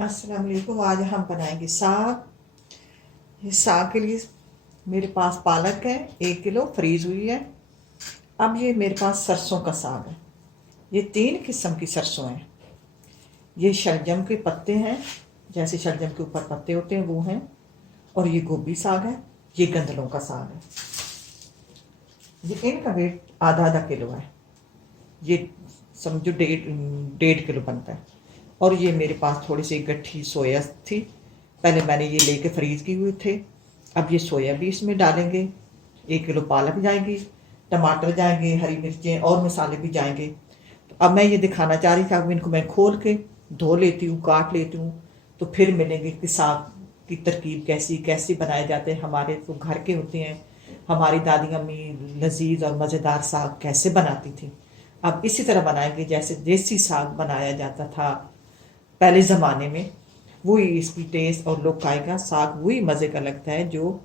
अस्सलाम वालेकुम। आज हम बनाएंगे साग। ये साग के लिए मेरे पास पालक है 1 किलो फ्रीज हुई है। अब ये मेरे पास सरसों का साग है। ये 3 किस्म की सरसों है। ये शलजम के पत्ते हैं, जैसे शलजम के ऊपर पत्ते होते हैं वो हैं। और ये गोभी साग है। ये गंदलों का साग है। ये इनका वेट आधा आधा किलो है। ये समझो 1.5 किलो बनता है। और ये मेरे पास थोड़ी सी गट्ठी सोया थी, पहले मैंने ये लेके फ्रीज की हुई थे। अब ये सोया भी इसमें डालेंगे। 1 किलो पालक जाएगी, टमाटर जाएंगे, हरी मिर्चें और मसाले भी जाएंगे। तो अब मैं ये दिखाना चाह रही थी, अब इनको मैं खोल के धो लेती हूँ, काट लेती हूँ। तो फिर मिलेंगे कि साग की तरकीब कैसी कैसे बनाए जाते हैं। हमारे तो घर के होते हैं, हमारी दादी अम्मी लजीज और मज़ेदार साग कैसे बनाती थी। अब इसी तरह बनाएंगे जैसे देसी साग बनाया जाता था पहले ज़माने में। वही इसकी टेस्ट और लुक आएगा। साग वही मज़े का लगता है जो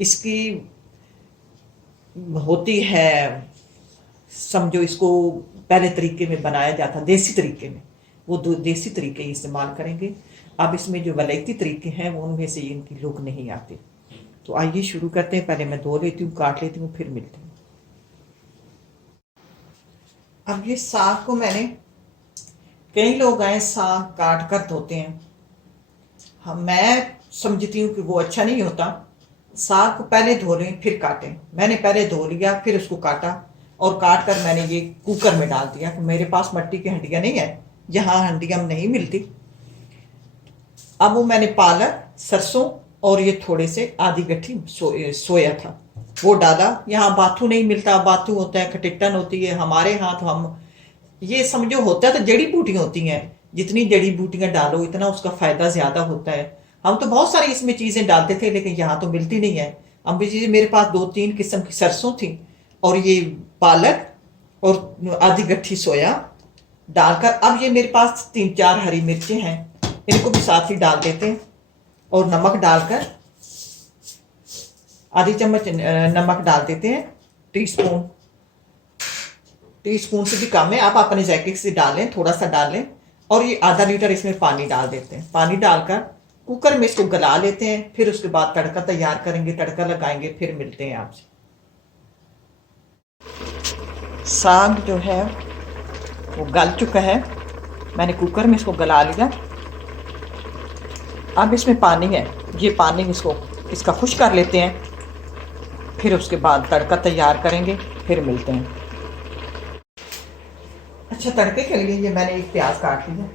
इसकी होती है। समझो इसको पहले तरीके में बनाया जाता, देसी तरीके में। वो दो देसी तरीके इस्तेमाल करेंगे। अब इसमें जो वलैती तरीके हैं वो उनमें से इनकी लुक नहीं आती। तो आइए शुरू करते हैं। पहले मैं धो लेती हूँ, काट लेती हूँ, फिर मिलती हूँ। अब ये साग को मैंने, कई लोग आए साग काट कर धोते हैं। हाँ, मैं समझती हूँ कि वो अच्छा नहीं होता। साग को पहले धो लें फिर काटें। मैंने पहले धो लिया फिर उसको काटा, और काट कर मैंने ये कुकर में डाल दिया। मेरे पास मिट्टी की हंडियाँ नहीं है, यहाँ हंडियाँ नहीं मिलती। अब वो मैंने पालक, सरसों और ये थोड़े से आधी गट्ठी सोया था वो डाला। यहाँ बाथू नहीं मिलता, बाथू होता है, खटिट्टन होती है। हमारे यहाँ तो हम ये समझो होता है तो जड़ी बूटियां होती हैं। जितनी जड़ी बूटियां डालो इतना उसका फायदा ज्यादा होता है। हम तो बहुत सारी इसमें चीजें डालते थे, लेकिन यहाँ तो मिलती नहीं है। अब भी चीजें मेरे पास 2-3 किस्म की सरसों थी, और ये पालक और आधी गट्ठी सोया डालकर, अब ये मेरे पास 3-4 हरी मिर्चें हैं, इनको भी साथ ही डाल देते हैं। और नमक डालकर आधी चम्मच नमक डाल देते हैं। टीस्पून, टीस्पून से भी कम है, आप अपने जायके से डालें, थोड़ा सा डालें। और ये आधा लीटर इसमें पानी डाल देते हैं। पानी डालकर कुकर में इसको गला लेते हैं। फिर उसके बाद तड़का तैयार करेंगे, तड़का लगाएंगे, फिर मिलते हैं आपसे। साग जो है वो गल चुका है, मैंने कुकर में इसको गला लिया। अब इसमें पानी है, ये पानी इसको इसका खुश कर लेते हैं। फिर उसके बाद तड़का तैयार करेंगे, फिर मिलते हैं। अच्छा, तड़के के लिए ये मैंने एक प्याज काट लिया,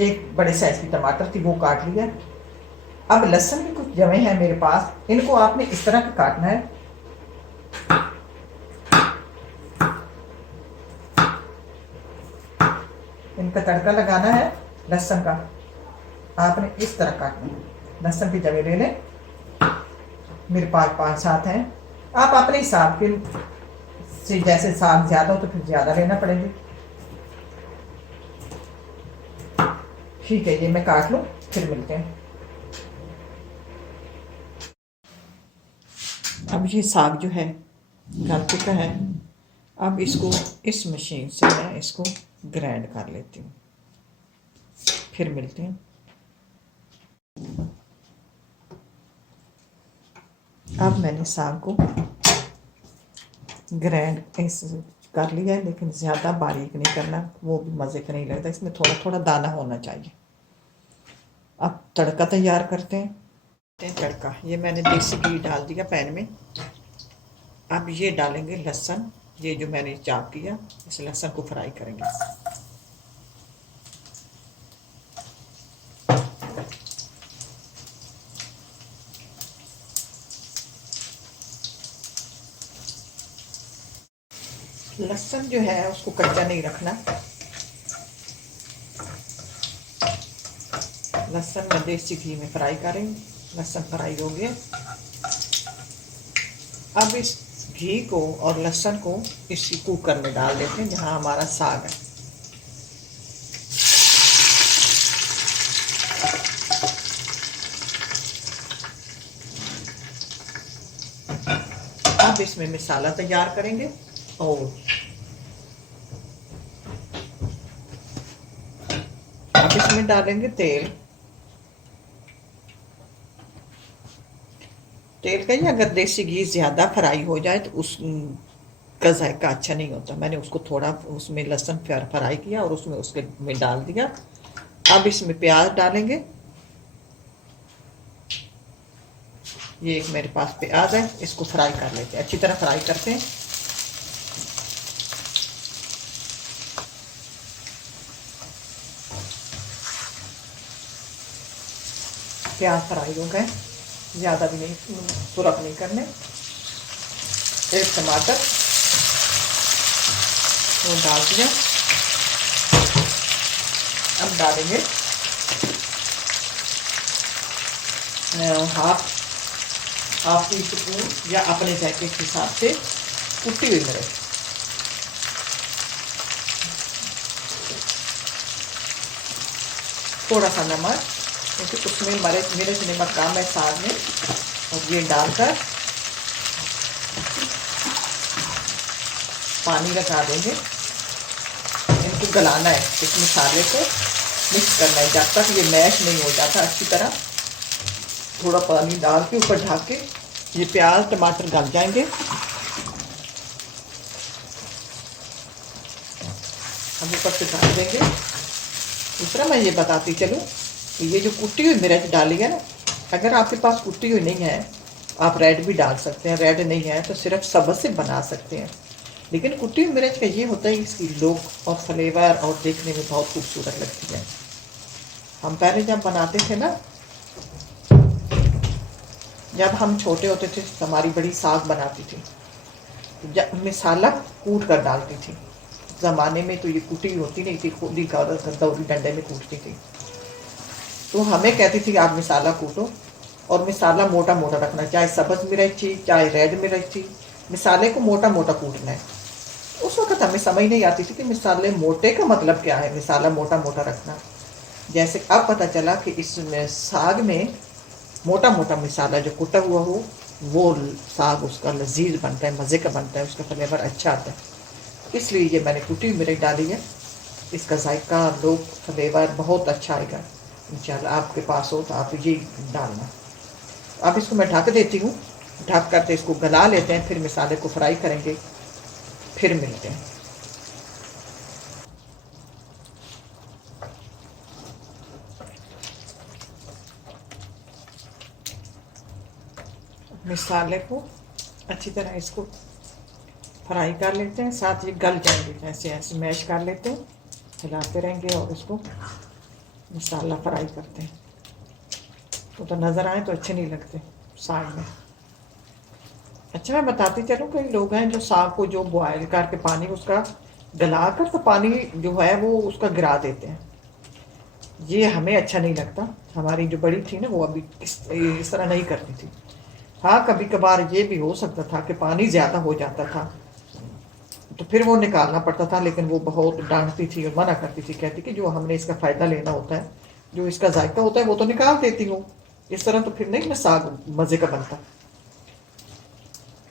एक बड़े साइज की टमाटर थी वो काट लिया। अब लहसुन भी कुछ जमे हैं मेरे पास, इनको आपने इस तरह का काटना है। इनका तड़का लगाना है लहसुन का, आपने इस तरह काटना है। लहसुन की जमे ले लें, मेरे पास 5-7 हैं। आप अपने हिसाब के से, जैसे साग ज्यादा हो तो फिर ज्यादा लेना पड़ेगा। ठीक है, ये मैं काट लूँ, फिर मिलते हैं। अब ये साग जो है गल चुका है। अब इसको इस मशीन से मैं इसको ग्राइंड कर लेती हूँ, फिर मिलते हैं। अब मैंने साग को ग्राइंड इस कर लिया है, लेकिन ज़्यादा बारीक नहीं करना, वो भी मज़े का नहीं लगता। इसमें थोड़ा थोड़ा दाना होना चाहिए। अब तड़का तैयार करते हैं। तड़का, ये मैंने देसी घी डाल दिया पैन में। अब ये डालेंगे लहसुन, ये जो मैंने चाप किया, इस लहसुन को फ्राई करेंगे। लहसुन जो है उसको कच्चा नहीं रखना। लहसुन में देसी घी में फ्राई करें। लहसुन फ्राई हो गया। अब इस घी को और लहसुन को इसी कुकर में डाल देते हैं जहाँ हमारा साग है। अब इसमें मसाला तैयार करेंगे, और अब इसमें डालेंगे तेल। तेल का ही, अगर देसी घी ज़्यादा फ्राई हो जाए तो उस का जायका अच्छा नहीं होता। मैंने उसको थोड़ा उसमें लहसुन फ्राई किया और उसमें उसके में डाल दिया। अब इसमें प्याज डालेंगे। ये एक मेरे पास प्याज है, इसको फ्राई कर लेते हैं, अच्छी तरह फ्राई करते हैं। प्याज फ्राई हो गए, ज़्यादा भी नहीं, सुरख नहीं करने। एक टमाटर वो डाल दिया। अब डालेंगे हाफ हाफ टी स्पून या अपने जायके के हिसाब से कुटी हुई मिर्च, थोड़ा सा नमक, क्योंकि उसमें मिर्च नमक कम है साग में। और ये डालकर पानी लगा देंगे। इनको गलाना है, इस मसाले को मिक्स करना है जब तक ये मैश नहीं हो जाता अच्छी तरह। थोड़ा पानी डाल के ऊपर ढक के ये प्याज टमाटर गल जाएंगे। हम ऊपर से ढक देंगे। दूसरा मैं ये बताती चलूँ कि ये जो कुटी हुई मिर्च डाली है ना, अगर आपके पास कुटी हुई नहीं है आप रेड भी डाल सकते हैं, रेड नहीं है तो सिर्फ सब्ज़ से बना सकते हैं। लेकिन कुटी हुई मिर्च का ये होता है इसकी लुक और फ्लेवर और देखने में बहुत खूबसूरत लगती है। हम पहले जब बनाते थे ना, जब हम छोटे होते थे तो हमारी बड़ी साग बनाती थी, जब मसाला कूट कर डालती थी। ज़माने में तो ये कुटी होती नहीं थी, खुदी दौरी डंडे में कूटती थी। तो हमें कहती थी आप मसाला कूटो, और मसाला मोटा मोटा रखना, चाहे सब्ज़ मिर्ची चाहे रेड मिर्ची, मसाले को मोटा मोटा कूटना है। उस वक्त हमें समझ नहीं आती थी कि मसाले मोटे का मतलब क्या है, मसाला मोटा मोटा रखना। जैसे अब पता चला कि इसमें साग में मोटा मोटा मसाला जो कुटा हुआ हो वो साग उसका लजीज बनता है, मज़े का बनता है, उसका फ्लेवर अच्छा आता है। इसलिए ये मैंने कुटी हुई मिर्च डाली है। इसका जायका लुक फ्लेवर बहुत अच्छा आएगा। इंशाल्लाह आपके पास हो तो आप ये डालना। अब इसको मैं ढक देती हूँ। ढक करके इसको गला लेते हैं, फिर मसाले को फ्राई करेंगे, फिर मिलते हैं। मसाले को अच्छी तरह इसको फ्राई कर लेते हैं, साथ ही गल जाएंगे। ऐसे ऐसे मैश कर लेते हैं, हिलाते रहेंगे और इसको मसाला फ्राई करते हैं। तो नज़र आए तो अच्छे नहीं लगते साग में। अच्छा मैं बताती चलूँ, कई लोग हैं जो साग को जो बॉयल करके पानी उसका गला कर तो पानी जो है वो उसका गिरा देते हैं। ये हमें अच्छा नहीं लगता। हमारी जो बड़ी थी ना वो अभी इस तरह नहीं करती थी। हाँ कभी कभार ये भी हो सकता था कि पानी ज़्यादा हो जाता था तो फिर वो निकालना पड़ता था, लेकिन वो बहुत डांटती थी और मना करती थी, कहती कि जो हमने इसका फ़ायदा लेना होता है, जो इसका जायका होता है वो तो निकाल देती हूँ, इस तरह तो फिर नहीं ना साग मज़े का बनता।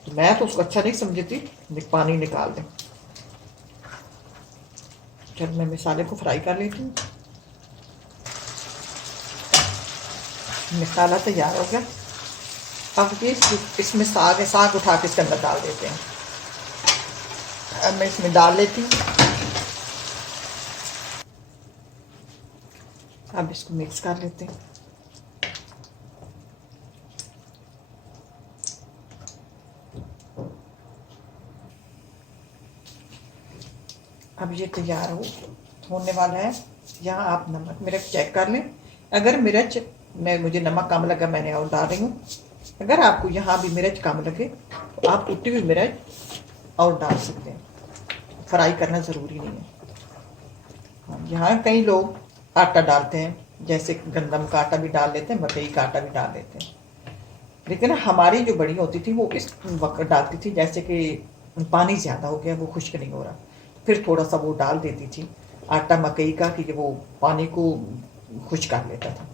तो मैं तो उसको अच्छा नहीं समझती, पानी निकाल दें। चल मैं मसाले को फ्राई कर लेती हूँ। मसाला तैयार हो गया। अब ये इसमें साग है, साग उठा के इसके अंदर डाल देते हैं। अब मैं इसमें डाल लेती हूँ। अब इसको मिक्स कर लेते हैं। अब ये तैयार होने वाला है। यहाँ आप नमक मिर्च चेक कर लें। अगर मिर्च में मुझे नमक कम लगा मैंने और डाल रही हूँ। अगर आपको यहाँ भी मिर्च कम लगे तो आप कुटी हुई मिर्च और डाल सकते हैं, फ्राई करना ज़रूरी नहीं है। यहाँ कई लोग आटा डालते हैं, जैसे गंदम का आटा भी डाल लेते हैं, मकई का आटा भी डाल लेते हैं। लेकिन हमारी जो बड़ी होती थी वो इस वक्त डालती थी जैसे कि पानी ज़्यादा हो गया, वो खुश्क नहीं हो रहा, फिर थोड़ा सा वो डाल देती थी आटा मकई का कि वो पानी को खुश कर लेता था।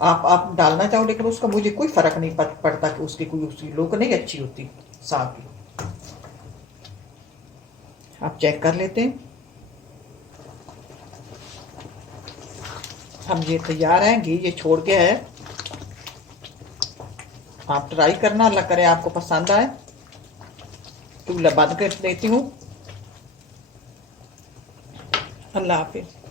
आप डालना चाहो, लेकिन उसका मुझे कोई फ़र्क नहीं पड़ता कि उसकी कोई उसकी लुक नहीं अच्छी होती साग की। आप चेक कर लेते हैं। हम ये तैयार है, घी ये छोड़ के है। आप ट्राई करना, अल्लाह करे आपको पसंद आए। चूल्हा बंद कर देती हूँ। अल्लाह हाफिज़।